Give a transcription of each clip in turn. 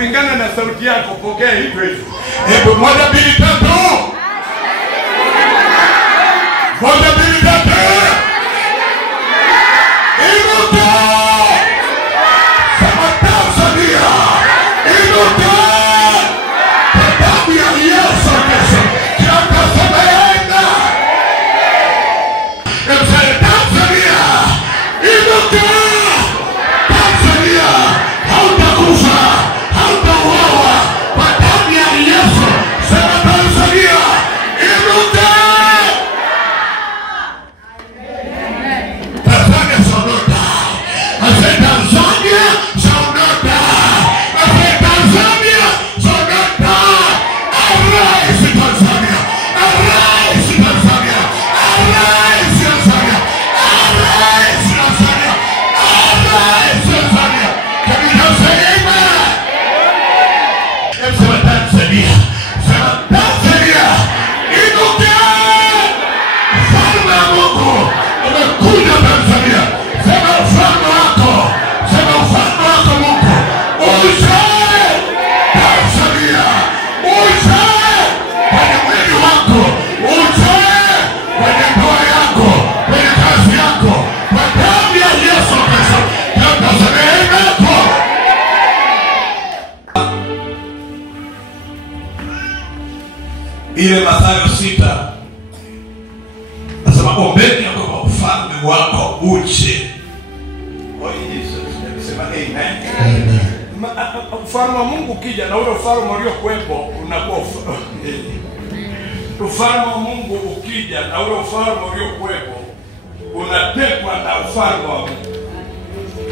kulingana na sauti yako. Pokea hivyo hivyo. Hebu moja mbili tatu. Moja mbili tatu. Inuka. Sema Tanzania. Inuka. Kwa damu ya Yesu Kristo. Kiamka sema enda. Emsema Tanzania. Inuka. Tanzania. Hautakufa. Hautauawa. Kwa damu ya Yesu. Sema Tanzania. Inuka. Tanzania sonota. Ase Tanzania sonota. Ase Tanzania sonota. Arise Tanzania. Arise Tanzania. Arise Tanzania. Arise Tanzania. Arise Tanzania. Can you just say amen? Sema Tanzania. Sema Tanzania. Inuka. Ufalme wa Mungu umekuja Tanzania. Sema ufalme wako. Sema ufalme wako Mungu. Ujae Tanzania. Ujae kwenye mwili wako. Ujae kwenye ndoa yako. Kwenye kazi yako. Kwa damu ya Yesu Kristo. Tanzania imeko. Ile Mathayo 6 nasema ombeni ya kwamba ufalme wako uje. Oh Jesus, sema amen. Ufalme wa Mungu ukija na ule ufalme uliokuwepo unakuwa ufalme wa Mungu ukija na ule ufalme uliokuwepo unatekwa na ufalme wa Mungu.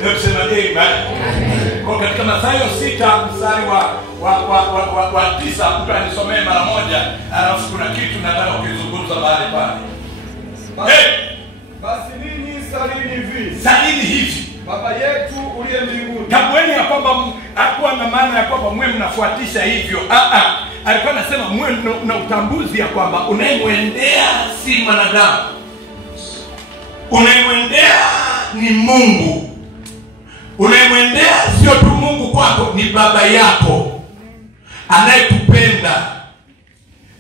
Hebu sema amen. Kwa katika Mathayo 6 mstari wa 9 mtu anisomee mara moja, alafu kuna kitu nataka kuzungumza mahali pale. Basi ninyi salini hivi. Salini hivi. Baba yetu uliye mbinguni. Kabueni ya kwamba hakuwa na maana ya kwamba mwe mnafuatisha hivyo. Alikuwa anasema mwe na utambuzi ya kwamba unayemwendea si mwanadamu. Unayemwendea ni Mungu. Unayemwendea sio tu Mungu kwako, ni baba yako anayekupenda.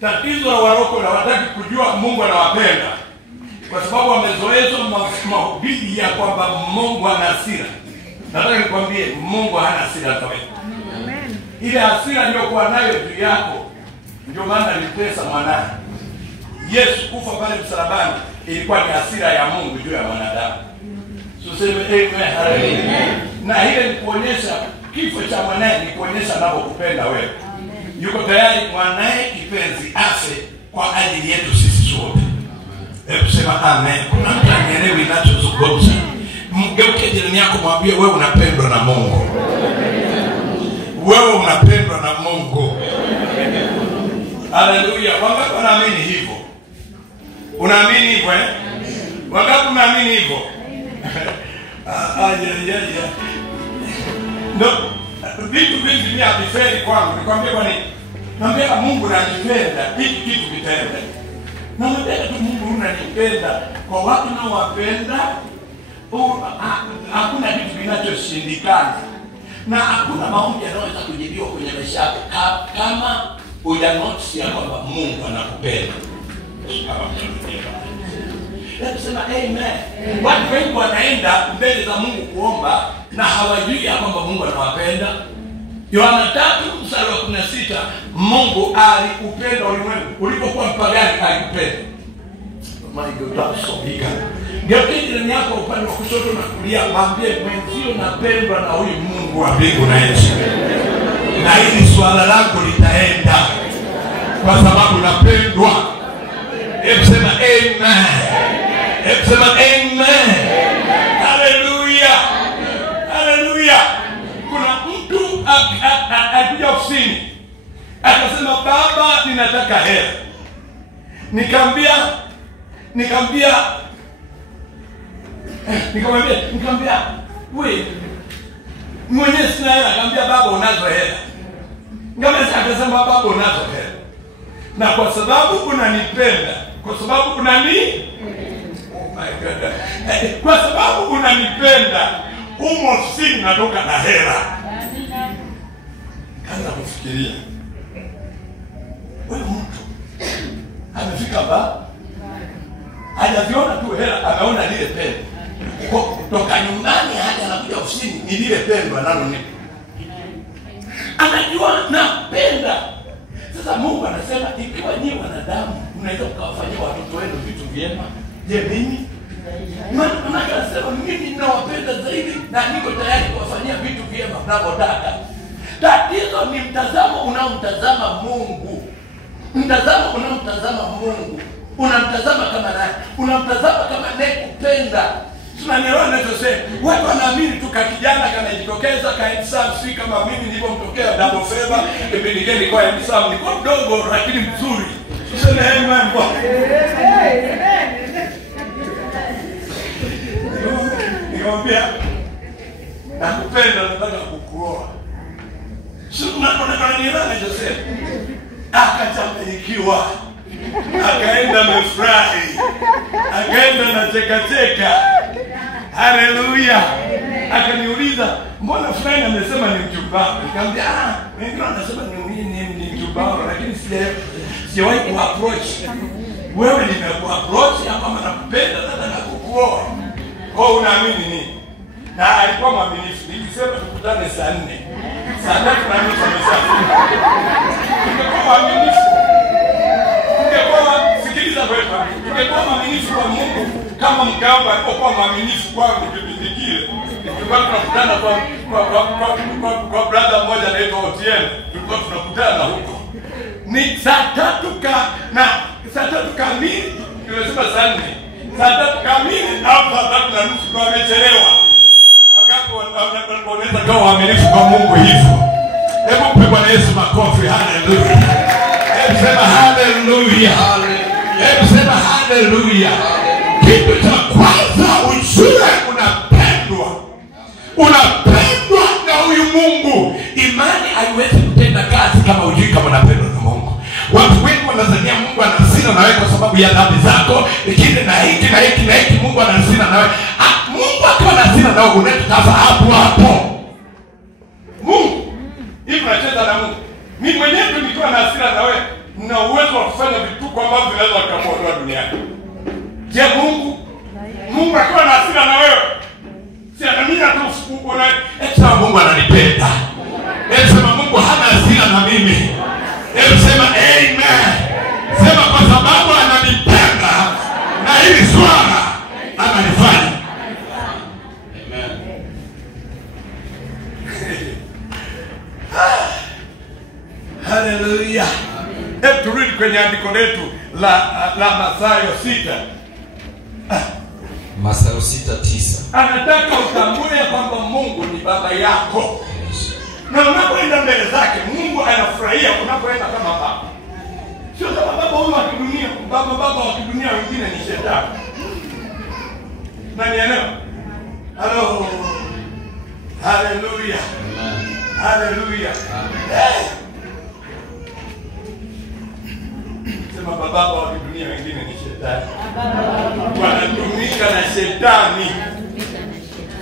Tatizo la waroko la wataki kujua Mungu anawapenda, kwa sababu wamezoezwa mahubiri ya kwamba Mungu ana hasira. Nataka nikwambie Mungu hana hasira na wewe. Amen. Ile hasira aliyokuwa nayo juu yako ndio maana alitesa mwanae. Yesu kufa pale msalabani ilikuwa ni hasira ya Mungu juu ya mwanadamu. Tuseme amen, haleluya. Na ile ni kuonyesha kifo cha mwanae, ni kuonyesha anapokupenda wewe. Yuko tayari mwanae kipenzi afe kwa ajili yetu sisi sote. Hebu sema amen. Kuna mtu anielewi ninachozungumza? Mgeuke jirani yako mwambie wewe unapendwa na Mungu. Wewe unapendwa na Mungu. Haleluya. Wangapi wanaamini hivyo? Unaamini hivyo eh? Wangapi unaamini hivyo? No, vitu vingi ni havifeli kwangu. Nikwambia kwa nini? Naambia Mungu ananipenda, hiki kitu kitaenda. Naambia tu Mungu unanipenda. Kwa watu nao wapenda, hakuna kitu kinachoshindikana. Na hakuna maombi yanayoweza kujibiwa kwenye maisha yako kama hujanotice kwamba Mungu anakupenda. Sema amen. Watu wengi wanaenda mbele za Mungu kuomba na hawajui ya kwamba Mungu anawapenda. Yohana 3:16 Mungu alikupenda ulimwengu ulipokuwa mpagani, alikupenda. My God, that's so big. Geukia jirani yako upande wa kushoto na kulia, mwambie mwenzio napendwa na huyu Mungu wa mbingu na nchi. Na hili swala lako litaenda kwa sababu napendwa. Hebu sema amen. Hebu sema amen. Haleluya. Haleluya. Kuna mtu akija ofisini akasema baba ninataka hela. Nikamwambia wewe mwenye sina hela. Nikamwambia baba unazo hela. Akasema baba unazo hela. Na kwa sababu unanipenda, kwa sababu oh my God. Kwa sababu unanipenda, ofisini natoka na hela. Anza kufikiria. Wewe mtu amefika ba hajaviona tu hela, ameona lile pendo. Kutoka nyumbani hadi anakuja ofisini ni lile pendo analonipa. Anajua napenda. Sasa Mungu anasema ikiwa nyinyi wanadamu mnaweza kuwafanyia watoto wenu vitu vyema, je, mimi? Maana anasema mimi ninawapenda zaidi na niko tayari kuwafanyia vitu vyema mnapotaka. Tatizo ni mtazamo unaomtazama Mungu. Mtazamo unaomtazama Mungu. Unamtazama kama nani? Unamtazama kama anayekupenda. Tunanielewa ninachosema. Watu wanaamini tu kijana kanajitokeza kaisa si kama mimi nilipomtokea double favor, nipindigeni kwa msao niko mdogo lakini mzuri. Sasa haya mambo. Nikamwambia nakupenda, nataka kukuoa. Sio tunaona ninachosema. Akachanganyikiwa. Akaenda amefurahi. Akaenda na cheka. Haleluya. Akaniuliza, mbona fulani amesema ni mjumba? Nikamwambia, wengine wanasema ni mjumba, lakini sijawahi kuapproach. Wewe nimekuapproach kama nakupenda na nataka kukuoa. Kwa unaamini nini? Na alikuwa mwaminifu. Nilisema tukutane saa 4. Saa 3 na nusu amesafiri. Ungekuwa mwaminifu. Sikiliza wewe. Ungekuwa mwaminifu kwa Mungu kama mkao alipokuwa mwaminifu kwangu kipindi kile. Tulikuwa tunakutana kwa brother mmoja anaitwa Otieno. Tulikuwa tunakutana huko. Ni saa 3 kamili. Tunasema saa 4. Saa 3 kamili au saa 3 na nusu kwa amechelewa. Wakati wanaweza kuwa waaminifu kwa Mungu hivyo. Hebu mpe Bwana Yesu makofi. Haleluya. Hebu sema haleluya. Hebu sema haleluya. Kitu cha kwanza ujue unapendwa na huyu Mungu. Imani haiwezi kutenda kazi kama hujui kama unapendwa na Mungu. Watu wengi wanadhania Mungu ana hasira na wewe kwa sababu ya dhambi zako, kile na hiki Mungu ana hasira na wewe. Mungu akiwa na hasira na wewe unataka hapo. Mungu hivi unacheza na Mungu. Mimi mwenyewe tu nikiwa na hasira na wewe na uwezo wa kufanya vitu ambavyo vinaweza kukuondoa duniani. Je, Mungu akiwa na hasira na wewe si anamina tu una sema Mungu ananipenda. Sema Mungu hana hasira na mimi. Sema amen. Sema kwa sababu ananipenda na hili swala ananifanya. Amen. Haleluya. Hebu turudi kwenye andiko letu la Mathayo 6. Mathayo 6:9. Anataka utambue kwamba Mungu ni baba yako. Na unapoenda mbele zake Mungu anafurahia unapoenda kama baba. Sio kama baba huyu wa kidunia, baba wa kidunia wengine ni shetani. Nani anaelewa? Hello. Haleluya. Haleluya. Sema baba wa kidunia wengine ni shetani. Wanatumika na shetani.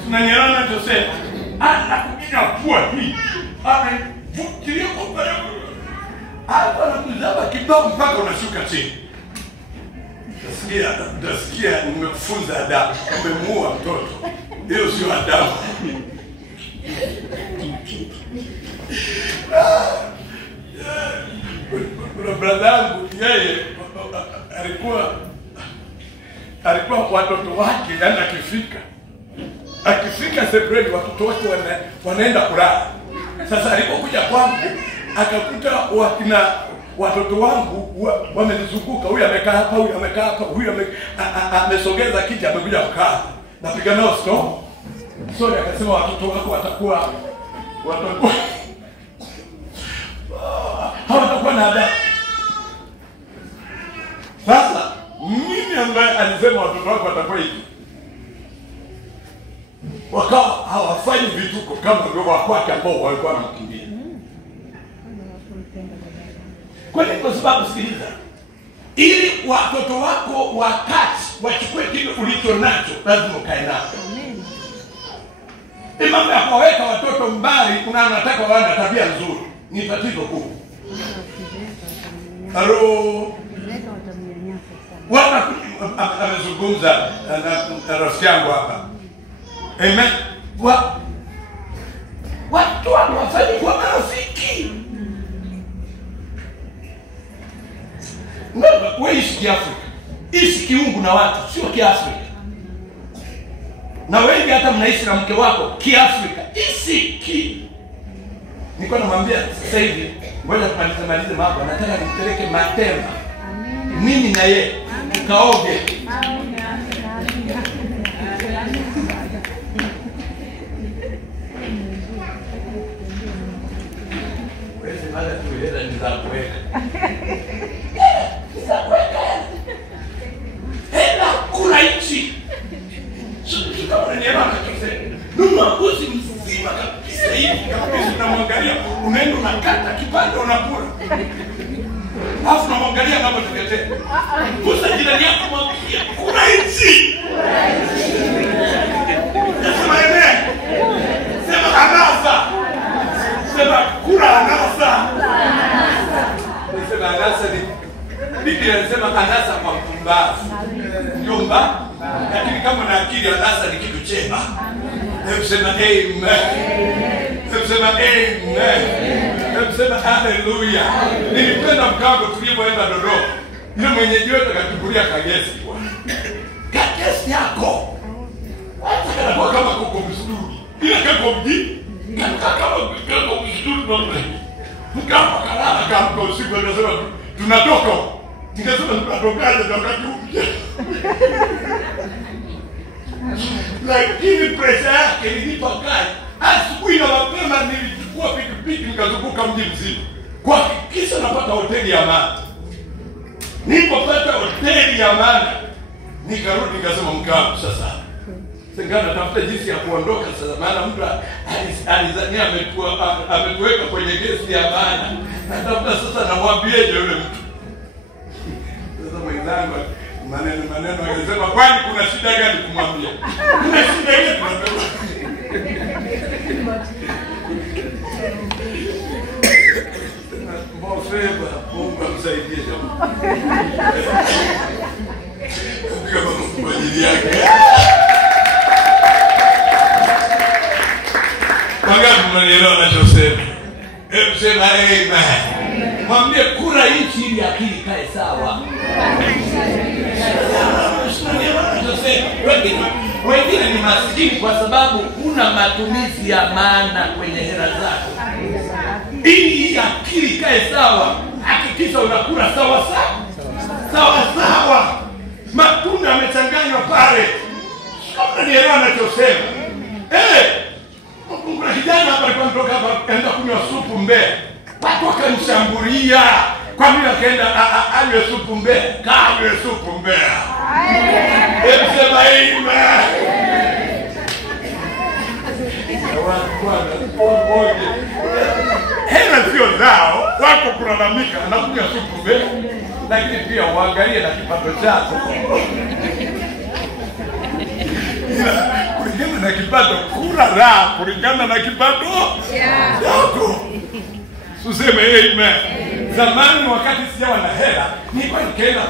Tunanielewa tunachosema? Anakuja kwa hii. Anavutia kwa barabara. Hapa anakuzaba kidogo mpaka unashuka chini. Utasikia nimekufunza adabu. Umemuua mtoto. Hiyo sio adabu. Kuna brother yangu yeye alikuwa watoto wake yani akifika sebreni watoto wake wanaenda kulala. Sasa alipokuja kwangu akakuta watoto wangu wamenizunguka, huyu amekaa hapa, huyu amekaa hapa, huyu amesogeza kiti amekuja kukaa. Napiga nao stop. Sorry, akasema watoto wako watakuwa hawatakuwa na adabu. Sasa mimi ambaye alisema watoto wako watakuwa hivi, wakawa hawafanyi vituko kama ndio wakwake ambao walikuwa wanamkimbia. Kwa nini? Kwa sababu sikiliza, ili watoto wako wakati wachukue kile ulicho nacho lazima ukae nacho. Mambo ya kuweka watoto mbali kuna anataka wawe na tabia nzuri. ni tatizo kubwa. Halo. Wana amezungumza na rafiki yangu hapa. Amen. Watu wanafanya kwa marafiki. Wewe ishi Kiafrika. Ishi kiungu na watu, sio Kiafrika. Na wengi hata mnaishi na mke wako Kiafrika. Ishi niko namwambia sasa hivi, ngoja tumalize mambo, nataka nipeleke Matema. Mimi na yeye tukaoge. Wewe mara tu hela nitakuweka. Hela kuna nchi. Sio kama ni hela kabisa. Nuna kuzi mzima kabisa hivi kabisa, unamwangalia unaenda unakata kipande unakula. Alafu unamwangalia kama tutetea. Kusa jirani yako mwambie kuna nchi. Sema amen. Sema anasa. Sema kula anasa. Sema anasa ni Biblia inasema anasa kwa mpumbavu. Nyumba. Lakini kama una akili anasa ni kitu chema. Sema amen. Sema amen. Sema haleluya. Nilipenda mkango tulipoenda Dodoma. Yule mwenyeji wetu akatukulia kagesi kwa. Kagesi yako. Hata kama kuko msuri. Ile kako mji. Kama kako msuri ndio. Mkapa kalala kama usiku anasema tunatoka. Nikasema tunatokaje wakati huu. Lakini pressure yake ilinipa kali. Asubuhi na mapema nilichukua pikipiki nikazunguka mji mzima kuhakikisha napata hoteli ya maana. Nilipopata hoteli ya maana nikarudi nikasema mkangu sasa. Singana tafuta jinsi ya kuondoka sasa, maana mtu alizania ametuweka kwenye gesi ya maana. Natafuta sasa namwambieje yule mtu. Sasa mwenzangu maneno akasema kwani kuna shida gani kumwambia? Kuna shida gani tunasema? Mbona Mungu amsaidie jamaa. Kama Mungu ajili yake. Wangapi mnaelewa ninachosema? Hebu sema amen. Mwambie kura nchi ili akili kae sawa. Wengine ni maskini kwa sababu kuna matumizi ya maana kwenye hela zako. Ili akili kae sawa, hakikisha unakula sawa sawa. Matunda yamechanganywa pale. Kama nielewa ninachosema. Kuna kijana hapa alikuwa anatoka hapa kaenda kunywa supu Mbeya. Watu wakanishambulia. Kwa nini akaenda anywe supu Mbeya? Kanywe supu Mbeya. Hebu sema amen. Hela sio zao, wako kulalamika anakunywa supu Mbeya. Lakini pia uangalie na kipato chako. Kulingana na kipato, kula raha kulingana na kipato yako. Useme amen. Zamani wakati sijawa na hela, nilikuwa nikaenda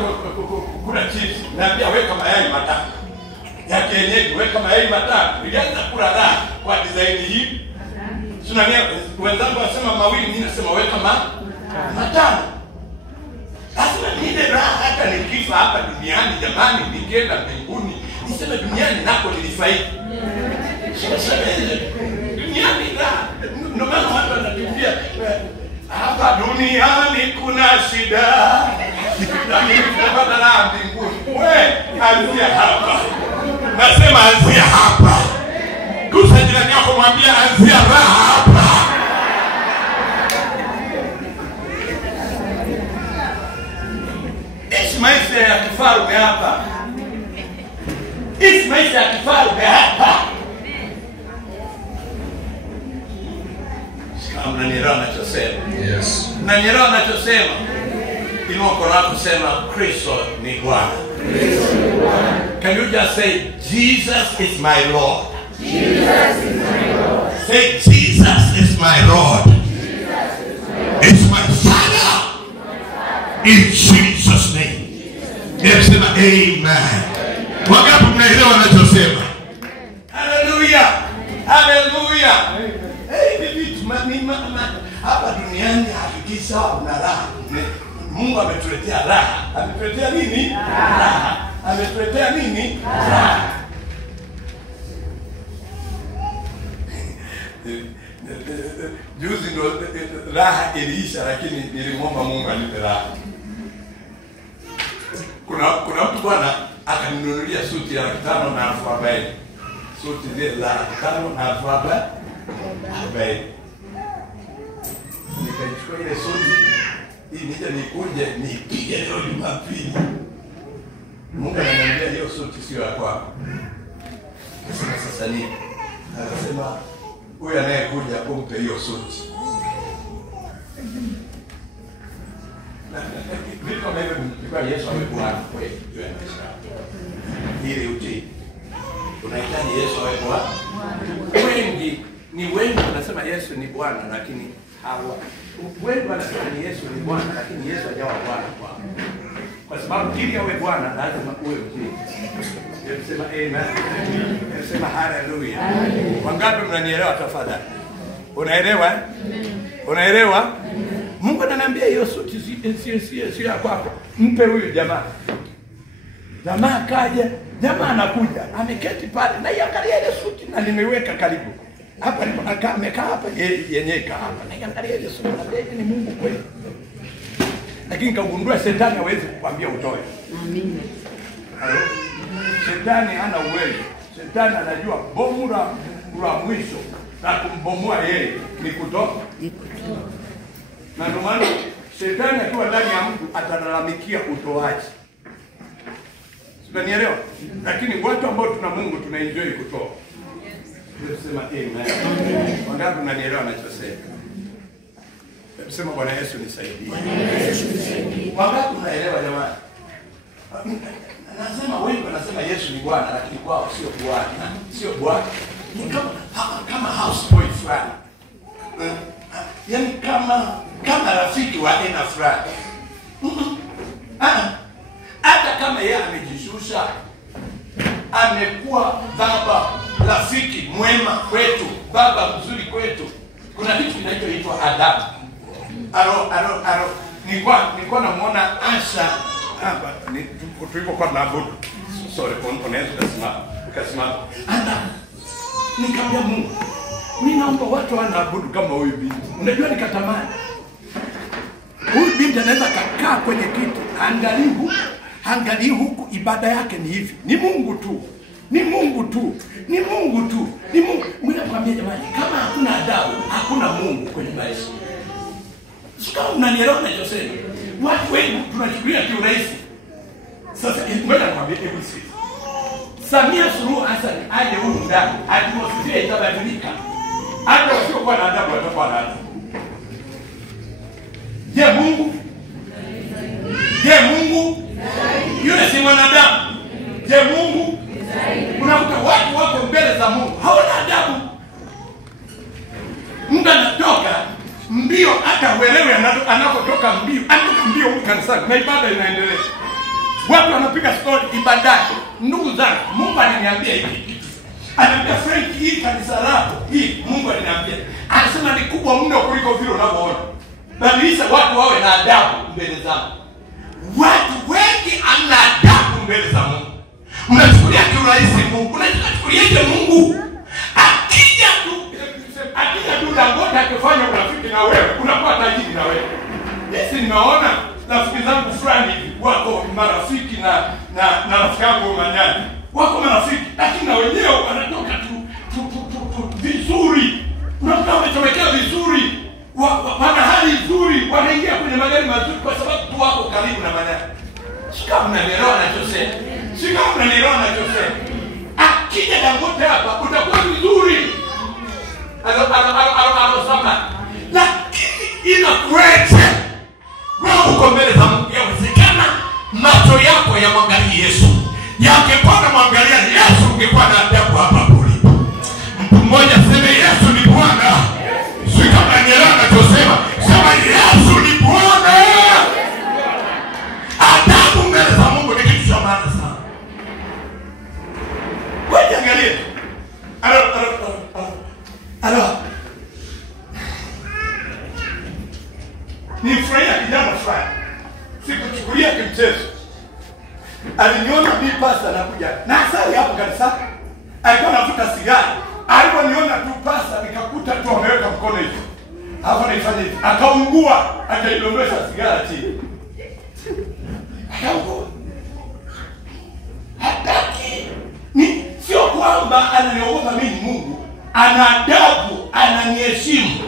kula chips, naambia weka mayai matano. Ya kienyeji weka mayai matano. Nilianza kula raha kwa design hii. Tunania wenzangu wasema mawili, mimi nasema weka matano. Lazima nile raha hata nikifa hapa duniani jamani, nikienda mbinguni. Niseme duniani nako nilifaidi. Duniani raha. Ndio maana watu wanakimbia. Hapa duniani kuna shida. Lakini tutapata raha mbinguni. Wewe anzia hapa. Nasema anzia hapa. Gusa jirani yako mwambie anzia raha hapa. Ishi maisha ya kifalme hapa. Ishi maisha ya kifalme hapa. Mnanielewa ninachosema? Yes. Mnanielewa ninachosema? Inua mkono wako sema Kristo ni Bwana. Can you just say Jesus is my Lord? Jesus is my Lord. Say Jesus is my Lord. Jesus is my In Jesus name. Sema amen. Wangapi mnaelewa anachosema? Hallelujah. Hallelujah. Hapa duniani hakikisha una raha. Mungu ametuletea raha. Ametuletea nini? Raha. Ametuletea nini? Raha. Juzi ndo raha iliisha, lakini nilimwomba Mungu anipe raha. Kuna mtu bwana akaninunulia suti ya 5,040. Suti zile la 5,040. Nikaichukua ile suti hii nije nikuje nipige leo Jumapili. Mungu ananiambia hiyo suti sio ya kwako. Sasa nini? Anasema huyu anayekuja umpe hiyo suti. Vitu kama hivyo kwa Yesu amekuwa kweli. Ili utii. Unahitaji Yesu awe Bwana. Wengi wanasema Yesu ni Bwana, lakini wengi wanasema ni Yesu ni Bwana, lakini Yesu hajawa Bwana kwao. Kwa sababu ili awe Bwana lazima uwe mtii. Sema amen. Sema hallelujah. Wangapi mnanielewa tafadhali? Unaelewa? Unaelewa? Mungu ananiambia hiyo suti sio kwako. Mpe huyu jamaa. Jamaa kaja, jamaa anakuja, ameketi pale na iangalia ile suti na nimeweka karibu. Hapa amekaa hapa yenyewe hapa. Na iangalia ile suti na ni Mungu kweli. Lakini kagundua shetani hawezi kukwambia utoe. Amina. Shetani hana uwezo. Shetani anajua bomu la mwisho na kumbomoa yeye ni kutoa. Na ndio maana shetani akiwa ndani ya mtu atalalamikia utoaji. Unanielewa? Lakini watu ambao tuna Mungu tunaenjoy kutoa. Sema amen. Wangapi mnanielewa ninachosema? Sema Bwana Yesu nisaidie. Wangapi mnaelewa jamani? Anasema wengi wanasema Yesu ni Bwana, lakini kwao sio Bwana. Sio Bwana. Ni kama houseboy fulani. Yaani kama rafiki wa aina fulani. Hata kama yeye amejishusha, amekuwa baba rafiki mwema kwetu, baba mzuri kwetu, kuna kitu kinachoitwa adabu. Nilikuwa namuona Asha hapa tulipokuwa tunaabudu. Sorry, unaweza kusimama. Nikamwambia Mungu, mimi naomba watu wanaabudu kama huyu binti. Unajua nikatamani huyu binti anaweza kukaa kwenye kiti, angalia huku ibada yake ni hivi. Ni Mungu tu. Ni Mungu tu. Ni Mungu tu. Ni Mungu. Mimi nakwambia jamani, kama hakuna adabu, hakuna Mungu kwenye maisha. Sio unanielewa ninachosema? Watu wengi tunachukulia kiurahisi. Sasa ngoja nikwambie hebu sisi. Samia Suluhu Hassan aje huko ndani, atmosphere itabadilika. Hata usiokuwa na adabu watakuwa na adabu. Je, Mungu? Yule si mwanadamu. Je, Mungu? Unakuta watu wako mbele za Mungu hawana adabu. Mungu anatoka mbio, hata uelewe anapotoka mbio. Anatoka mbio huko kanisani na ibada inaendelea. Watu wanapiga story ibadani. Ndugu zangu, Mungu aliniambia hivi. Ananiambia Frank, hii kanisa lako hii Mungu aliniambia. Anasema ni kubwa mno kuliko vile unavyoona. Badilisha watu wawe na adabu mbele zangu. Watu wengi hamna adabu mbele za Mungu. Mnachukulia kiurahisi Mungu. Unachukuliaje Mungu? Akija tu Dangote akifanya urafiki na wewe, unakuwa tajiri na wewe. Yes, nimeona rafiki zangu fulani wako marafiki na rafiki yangu Manyani. Wako marafiki, lakini na wenyewe wanatoka tu vizuri. Unakuta wamechomekea vizuri. Wana hali nzuri, wanaingia kwenye magari mazuri kwa sababu tu wako karibu na Manyani. Sika mnanielewa ninachosema. Akija Dangote hapa utakuwa vizuri. Alosema. Lakini inakuaje? Wewe uko mbele za Mungu, yawezekana macho yako yamwangalie Yesu. Yangekuwa namwangalia Yesu ungekuwa na adabu hapa ulipo. Mtu mmoja sema Yesu ni Bwana. Sika mnanielewa ninachosema. Sema Yesu ni Bwana. Nachukulia kimchezo. Aliniona mimi pasta nakuja. Na asali hapo kanisa. Alikuwa anavuta sigara. Aliponiona tu pasta nikakuta tu ameweka mkono hivi. Hapo anaifanya hivi. Akaungua, akaidondosha sigara chini. Akaungua. Hataki. Ni sio kwamba ananiogopa mimi Mungu. Ana adabu, ananiheshimu.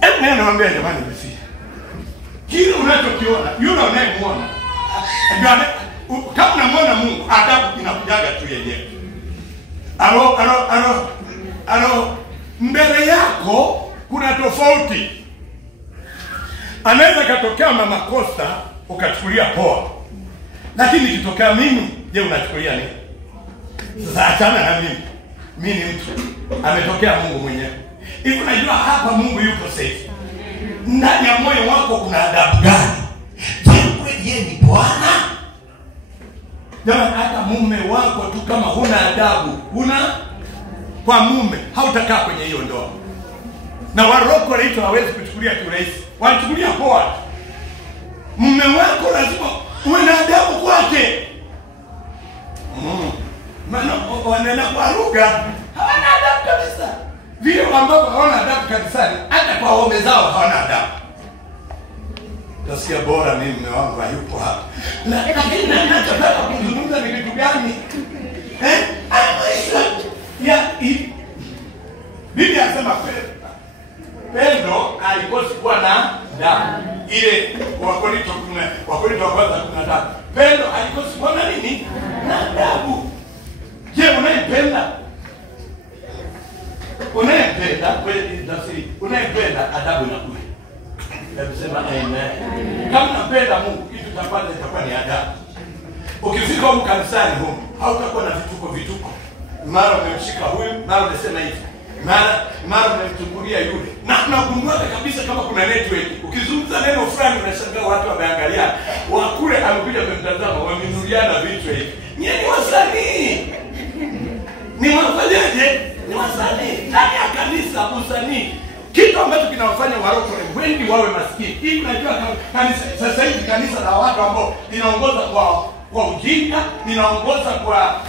Hebu naambia jamani basi. Kile unachokiona, yule unayemuona. Kama unamwona Mungu, adabu inakujaga tu yenyewe. Mbele yako kuna tofauti. Anaweza katokea Mama Costa ukachukulia poa. Lakini ikitokea mimi, je, unachukulia nini? Sasa achana na mimi. Mimi ni mtu. Ametokea Mungu mwenyewe. Hivi unajua hapa Mungu yuko safe. Ndani ya moyo wako kuna adabu gani? Je, kweli yeye ni Bwana? Jamani, hata mume wako tu kama huna adabu, kwa mume hautakaa kwenye hiyo ndoa. Na waroko letu hawezi kuchukulia kiurahisi. Wanachukulia poa. Mume wako lazima uwe na adabu kwake. Maana wanena kwa lugha hawana adabu kabisa. Vile ambao hawana adabu kanisani, hata kwa waume zao hawana adabu. Tasikia bora mimi mume wangu hayupo hapa. Lakini nataka kuzungumza ni kitu gani? Biblia inasema Pendo alikosi kuwa na adabu. Ile Wakorintho 10:13. Pendo alikosi kuwa na nini? Na adabu. Je, unayempenda? Unayempenda kweli tafsiri. Unayempenda adabu inakuja. Hebu sema amen. Kama unapenda Mungu, kitu cha kwanza itakuwa ni adabu. Ukifika huko kanisani huko, hautakuwa na vituko. Mara umemshika huyu, mara unasema hivi. Mara unamchungulia yule. Na tunagundua kabisa kama kuna network. Ukizungumza neno fulani unashangaa watu wameangalia. Wakule amekuja kumtazama, wamenuliana vitu hivi. Nyinyi ni wasanii. Ni wafanyaje? Ni wasanii. Ndani ya kanisa usanii. Kitu ambacho kinawafanya warokole wengi wawe maskini. Hii unajua kanisa sasa hivi kanisa la watu ambao linaongoza kwa ujinga, linaongoza kwa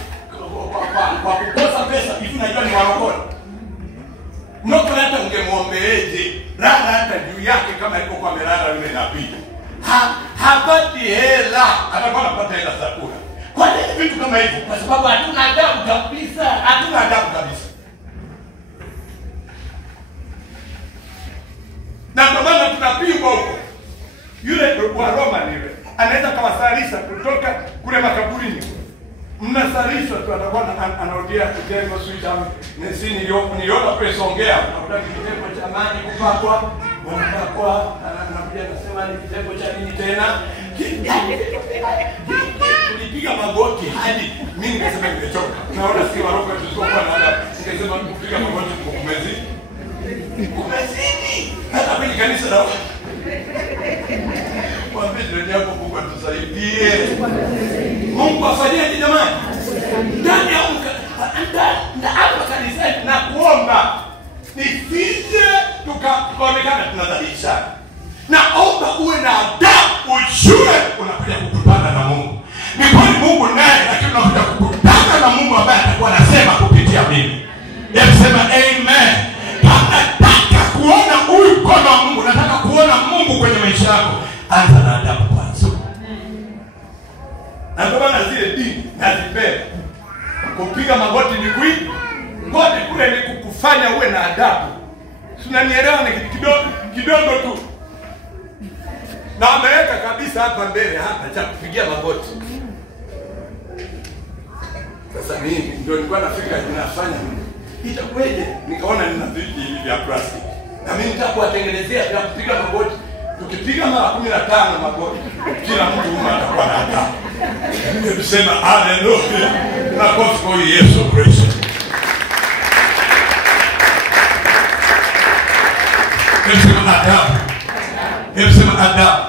kukosa pesa. Hivi unajua ni warokole. Mnoko hata ungemwombeeje lala hata juu yake kama iko kwa melala yule nabii. Hapati hela, atakuwa anapata hela za kula. Kwa nini vitu kama hivyo? Kwa sababu hatuna adabu kabisa. Hatuna adabu kabisa. Na kwa maana tunapigwa huko. Yule wa Roma niwe anaweza kawasalisha kutoka kule makaburini. Mnasalishwa tu atakuwa anarudia kitengo switch nesi niliona pesa ongea unakuta kitengo cha maji kupakwa wanapakwa anakuja anasema ni kitengo cha nini tena kupiga magoti hadi mimi nikasema nimechoka. Naona si waroko tulikuwa na adabu. Nikasema kupiga magoti kumezidi hata kwenye kanisa la kwa vile hapo Mungu atusaidie. Mungu afanyaje jamani? Ndani ya hapa kanisa na kuomba nisije tukaonekana tunadhalisha. Naomba uwe na adabu, ujue unakuja kukutana na Mungu. Ni kweli Mungu naye, lakini unakuja kukutana na Mungu ambaye atakuwa anasema kupitia mimi. Hebu sema amen. Nataka kuona huyu mkono wa Mungu, nataka kuona Mungu kwenye maisha yako. Anza na adabu kwanza. Na kwa maana zile dini nazipenda. Kupiga magoti ni kuipi? Ngoja kule ni kukufanya uwe na adabu. Tunanielewa ni kidogo tu. Na ameweka kabisa hapa mbele hapa cha kupigia magoti. Sasa mimi ndio nilikuwa nafika ninafanya itakuweje? Nikaona nina viti hivi vya plastiki. Na mimi nitakuwatengenezea vya kupiga magoti. Tukipiga mara 15 magoti, kila mtu atakuwa na adabu. Hebu sema haleluya. Na kwa Yesu Kristo. Hebu sema adabu. Hebu sema adabu.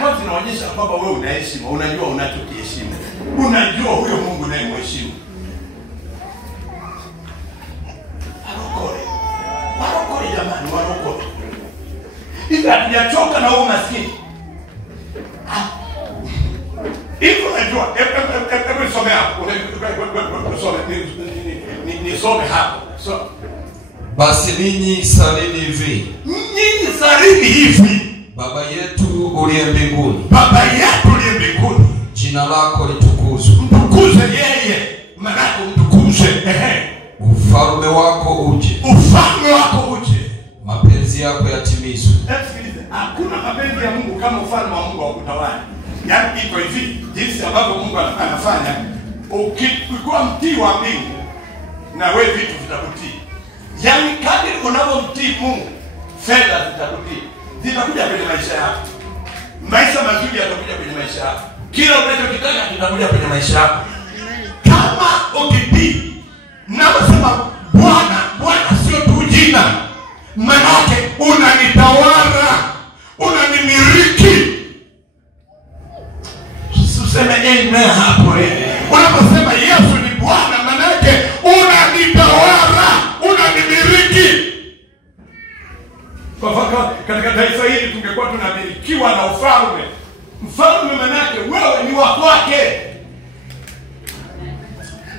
Kwa zinaonyesha kwamba wewe unaheshima, unajua unachokiheshimu. Unajua huyo Mungu unayemheshimu. Warokole jamani, warokole. Hivi hatujachoka na huo maskini. Hivi unajua, hebu nisome hapo. Nisome hapo. So basi ninyi salini hivi. Nyinyi salini hivi. Baba yetu uliye mbinguni. Baba yetu uliye mbinguni. Jina lako litukuzwe. Mtukuze yeye. Maana mtukuze. Ufalme wako uje. Ufalme wako uje. Mapenzi yako yatimizwe. Hakuna mapenzi ya Mungu kama ufalme wa Mungu ukutawala. Yaani iko hivi, jinsi ambavyo Mungu anafanya, ukikuwa mtii wa mbingu na wewe vitu vitakutii. Yaani kadri unavyomtii Mungu, fedha zitakutii. Zitakuja kwenye maisha yako. Maisha mazuri yatakuja kwenye maisha yako. Kila unachokitaka kitakuja kwenye maisha yako. Kama ukitii, naposema Bwana sio tu jina. Manake unanitawala, unanimiliki. Useme amen hapo. Unaposema Yesu ni Bwana, manake unanitawala, unanimiliki. Kwa sababu katika taifa hili tungekuwa tunamilikiwa na ufalme. Mfalme manake wewe ni wa kwake.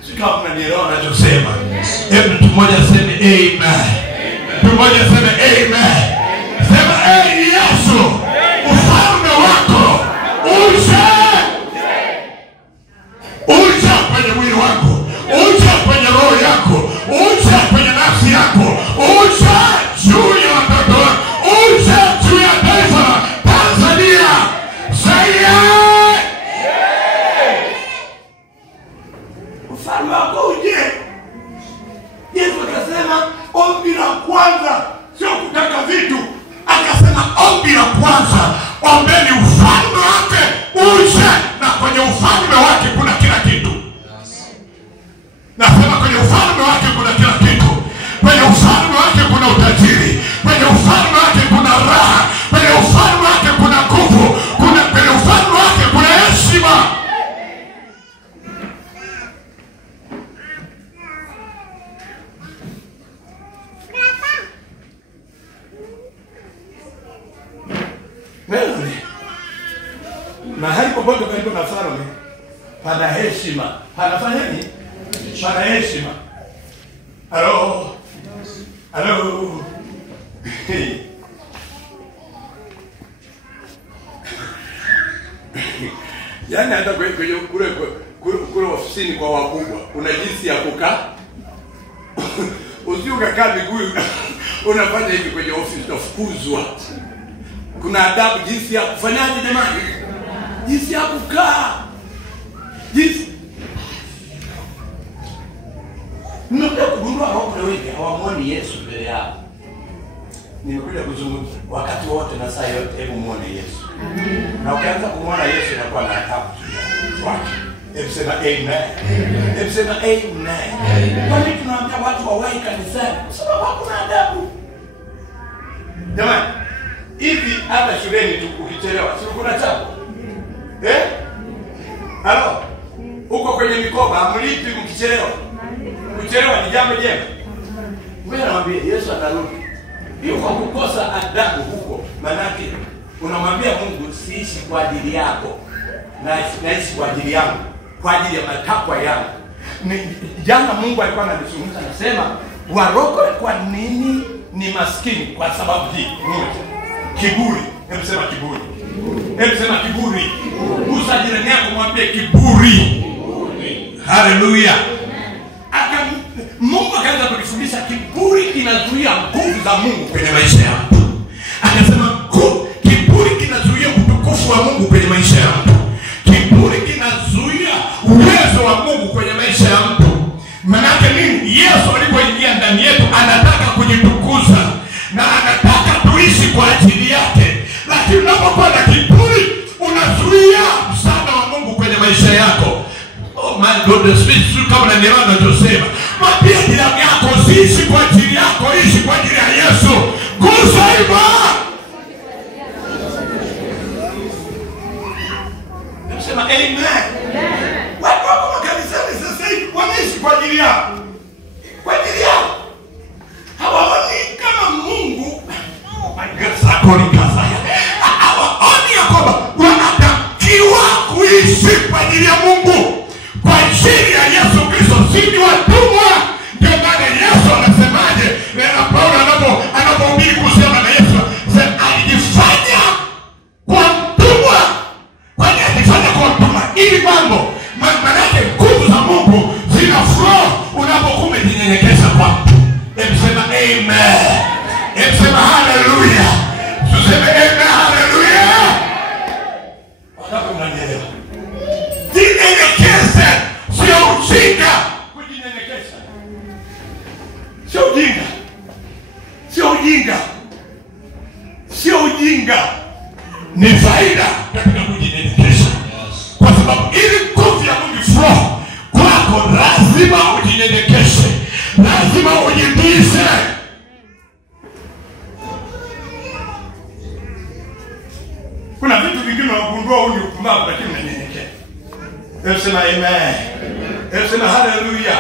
Sika mnanielewa ninachosema? Hebu mtu mmoja aseme amen. Mtu mmoja aseme amen. Sema Yesu, ufalme wako uje kwenye mwili wako, uje kwenye roho yako, uje kwenye nafsi yako, uje juu ya watoto wako, uje juu ya taifa Tanzania. Ufalme wako uje. Yesu akasema ombi la kwanza sio kutaka vitu. Akasema ombi la kwanza, ombeni ufalme wake uje, na kwenye ufalme wake kuna kila kitu. Nasema kwenye ufalme wake kuna kila kitu. Kwenye ufalme wake kuna utajiri. Kwenye ufalme wake kuna raha. Kwenye ufalme wake kuna nguvu. Kwenye ufalme wake kuna heshima. Mahali popote karibu na falme pana heshima. Panafanya nini? Pana heshima. Hello. Yaani hata kule ofisini kwa wakubwa una jinsi ya kukaa. Usiukakaa miguu unafanya hivi kwenye ofisi utafukuzwa. Kuna adabu jinsi ya kufanyaje jamani? Jinsi ya kukaa. Jinsi. Ndio kugundua wako wengi hawamuoni Yesu mbele yao. Nimekuja kuzungumza wakati wote na saa yote, hebu muone Yesu. Na ukianza kumwona Yesu inakuwa na adabu wake. Hebu sema amen. Hebu sema amen. Kwa nini tunaambia watu wawahi kanisani? Kwa sababu hakuna adabu. Jamani, hivi hata shuleni tu ukichelewa, si kuna chapo? Halo? Uko kwenye mikoba, hamlipi mkichelewa. Kuchelewa ni jambo jema. Wewe naambia Yesu atarudi. Hiyo kwa kukosa adabu huko, manake unamwambia Mungu siishi kwa ajili yako. Naishi kwa ajili yangu, kwa ajili ya matakwa yangu. Jana Mungu alikuwa anazungumza anasema, waroko kwa nini ni maskini? Kwa sababu hii moja. Kiburi. Hebu sema kiburi. Hebu sema kiburi. Gusa jirani yako mwambie kiburi. Haleluya. Mungu akaanza kutufundisha kiburi kinazuia nguvu za Mungu kwenye maisha yako. Akasema kiburi kinazuia utukufu wa Mungu kwenye maisha yako. Kiburi kinazuia uwezo wa Mungu kwenye maisha ya mtu. Maana yake nini? Yesu alipoingia ndani yetu anataka kujitukuza na anataka tuishi kwa ajili yake. Lakini unapokuwa na kiburi unazuia msaada wa Mungu kwenye maisha yako. Oh my God, the spirit kama unanielewa ninachosema. Mwambie jirani yako usiishi kwa ajili yako, ishi kwa ajili ya Yesu. Gusa hivyo. Nasema amen. Watu wako kanisani sasa hivi wanaishi kwa ajili yao. Kwa ajili yao. Hawaoni kama Mungu. Oh my God. kolikafaya. Hawaoni ya kwamba wanatakiwa kuishi kwa ajili ya Mungu, kwa ajili ya Yesu Kristo. Si watumwa. Ndio maana Yesu anasemaje? Paulo anapohubiri kuhusiana na Yesu, alijifanya kwa mtumwa. Kwani alijifanya kwa mtumwa ili mambo manake nguvu za Mungu zina flow unapokuwa umejinyenyekeza kwa mtu. Hebu sema amen. Hebu sema haleluya. Tuseme amen, haleluya. Wakati unanielewa. Jinyenyekeze, sio ujinga. Kujinyenyekeza sio ujinga. Sio ujinga. Sio ujinga. Ni faida katika kujinyenyekeza. Kwa sababu ili nguvu ya Mungu flow kwako, lazima ujinyenyekeshe, lazima ujibise. Kuna vitu vingine unagundua huu ni upumbavu, lakini unanyenyekea. Hebu sema amen. Hebu sema haleluya.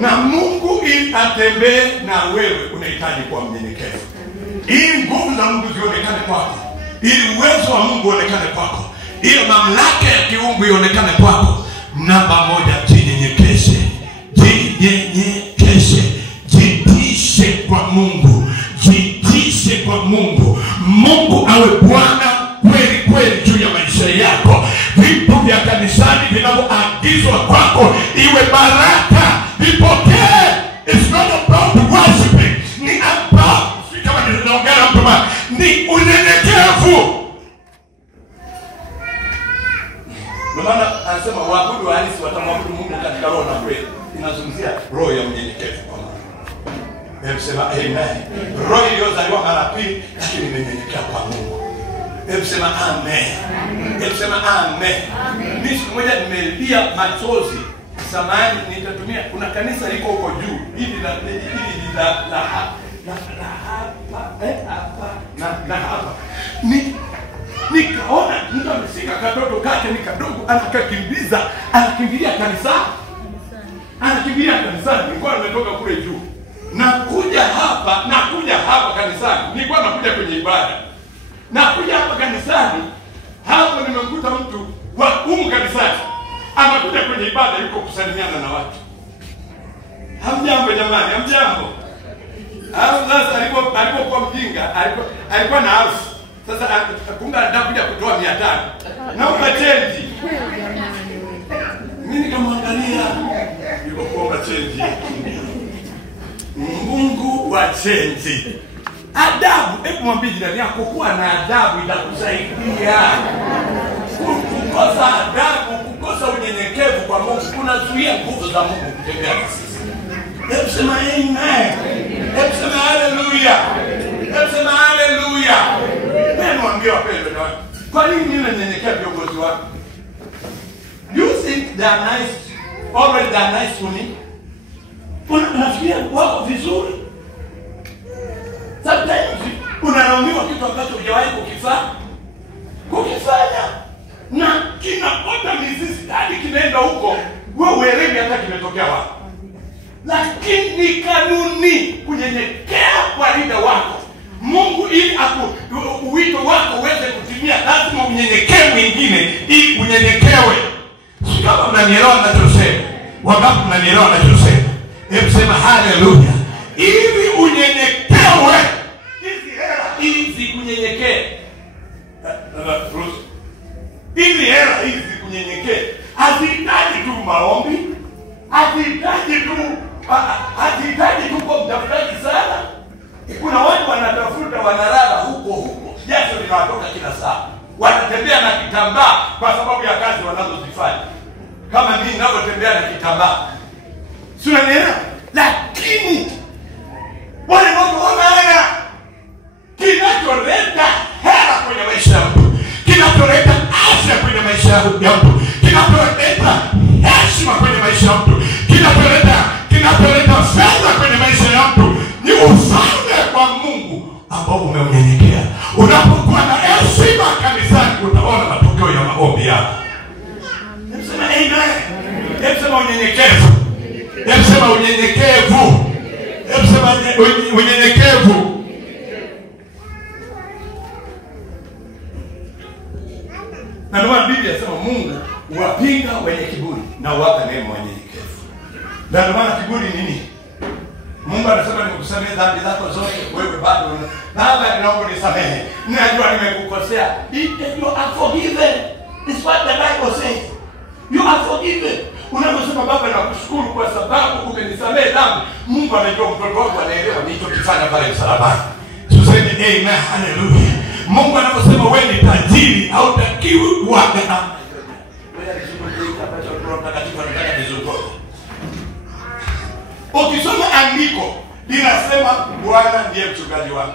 Na Mungu ili atembee na wewe unahitaji kuwa mnyenyekevu, ili nguvu za Mungu zionekane kwako, ili uwezo wa Mungu uonekane kwako, ili mamlaka ya kiungu ionekane kwako. Namba moja, jinyenyekeshe. Jinyenyekeshe. Jitishe kwa Mungu. Jitishe kwa Mungu. Mungu awe Bwana kweli kweli juu ya maisha yako. Vitu vya kanisani vinavyoagizwa kwako iwe baraka, vipokee. It's not about worshiping. Ni about, kama ninaongea na mtu mmoja, ni unyenyekevu. Ndio maana anasema waabudu halisi watamwabudu Mungu katika roho na kweli. Inazungumzia roho ya mnyenyekevu kwa Mungu. Hebu sema amen. Roho iliyozaliwa mara pili lakini imenyenyekea kwa Mungu. Hebu sema amen. Hebu sema amen. Mimi siku moja nimelia machozi. Samahani, nitatumia, kuna kanisa liko huko juu. Hili la hapa. Nikaona mtu ameshika katoto kake ni kadogo, anakimbilia kanisani. Nilikuwa nimetoka kule juu. Nakuja hapa kanisani. Nilikuwa nakuja kwenye ibada. Nakuja hapa kanisani. Hapo nimekuta mtu wa humu kanisani anakuja kwenye ibada, yuko kusalimiana na watu. Hamjambo jamani, hamjambo. Sasa alipokuwa mjinga, alikuwa na harusi. Sasa kumbe anakuja kutoa 500. Naomba change. Mimi nikamwangalia, yuko kuomba change. Mungu wa change. Adabu, hebu mwambie jirani yako, kuwa na adabu itakusaidia. Kukosa adabu, kukosa unyenyekevu kwa Mungu kunazuia nguvu za Mungu kutembea na sisi. Hebu sema amen. Hebu sema haleluya. Hebu sema haleluya. Wewe mwambie wapendwa na watu, kwa nini ninanyenyekea viongozi wako? You think they are nice, always they are nice to me? Unafikiria wako vizuri? Sometimes unalaumiwa kitu ambacho hujawahi kukifanya. Na kinapata mizizi hadi kinaenda huko, wewe uelewi hata kimetokea wapi. Lakini kanuni kunyenyekea kwa linda wako. Mungu ili uwito wako uweze kutimia, lazima unyenyekee mwingine ili unyenyekewe. Kama mnanielewa ninachosema, wangapi mnanielewa ninachosema? Hebu sema haleluya. Ili unyenyekewe, hizi kunyenyekea. Hizi hela hizi kunyenyekea hazihitaji tu maombi, hazihitaji tu kwa mtafutaji sana. Kuna watu wanatafuta, wanalala huko jasho linawatoka kila saa, wanatembea na kitambaa kwa sababu ya kazi wanazozifanya, kama mimi ninavyotembea na kitambaa. Si unanielewa? Lakini wale watu wanaona kinacholeta hela kwenye maisha ya mtu, kinacholeta afya kwenye maisha ya mtu, kinacholeta heshima kwenye maisha ya mtu, kinacholeta fedha kwenye maisha ya mtu ni ufalme kwa Mungu ambao umeunyenyekea. Unapokuwa na heshima kanisani, utaona matokeo ya maombi yako. Sema amen. Hebu sema unyenyekevu. Hebu sema unyenyekevu. Hebu sema unyenyekevu. Na ndio maana Biblia inasema Mungu huwapinga wenye kiburi na huwapa neema wanyenyekevu. Na ndio maana kiburi ni nini? Mungu anasema nikusamehe dhambi zako zote, wewe bado Baba naomba nisamehe. Najua nimekukosea. You are forgiven. It's what the Bible says. You are forgiven. Unaposema Baba nakushukuru kwa sababu umenisamehe dhambi, Mungu anajua mtoto wako anaelewa nilichokifanya pale msalabani. Tuseme amen, hallelujah. Mungu anaposema wewe ni tajiri hautakiwi kuaga. Wewe alizungumza hapa cha Roho Mtakatifu anataka nizungumze. Ukisoma andiko linasema Bwana ndiye mchungaji wangu.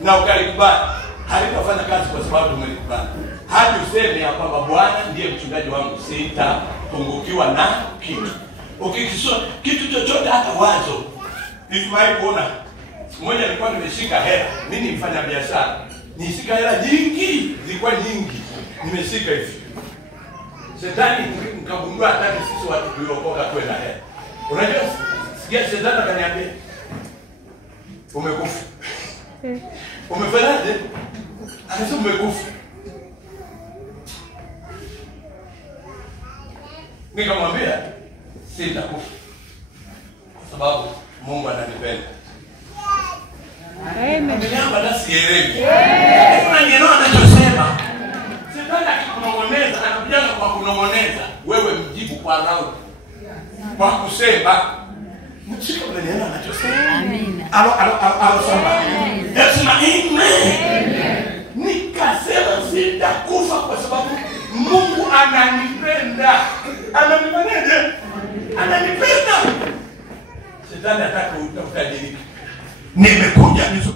Na ukalikubali, halitafanya kazi kwa sababu umelikubali. Hadi useme ya kwamba Bwana ndiye mchungaji wangu, sitapungukiwa na kitu. Ukikisoma kitu chochote, hata wazo. Nimewahi kuona mmoja alikuwa nimeshika hela, mimi ni mfanya biashara. Nishika hela nyingi, zilikuwa nyingi. Nimeshika hivi. Shetani nikagundua hata sisi watu tuliokoka kwenda hela. Unajua sikia shetani akaniambia umekufa. Umefanyaje? Anasema umekufa. Nikamwambia sitakufa. Kwa sababu Mungu ananipenda. Amen. Nimeamba na sielewi. Unanielewa ninachosema? Shetani akikunong'oneza, anakuja kwa kunong'oneza, wewe mjibu kwa roho. Kwa kusema mshika unanielewa ninachosema? Amina. Alo sema. Nasema amen. Nikasema sitakufa kwa sababu Mungu ananipenda. Ananipendaje? Ananipenda. Shetani ataka utajiriki. Nimekuja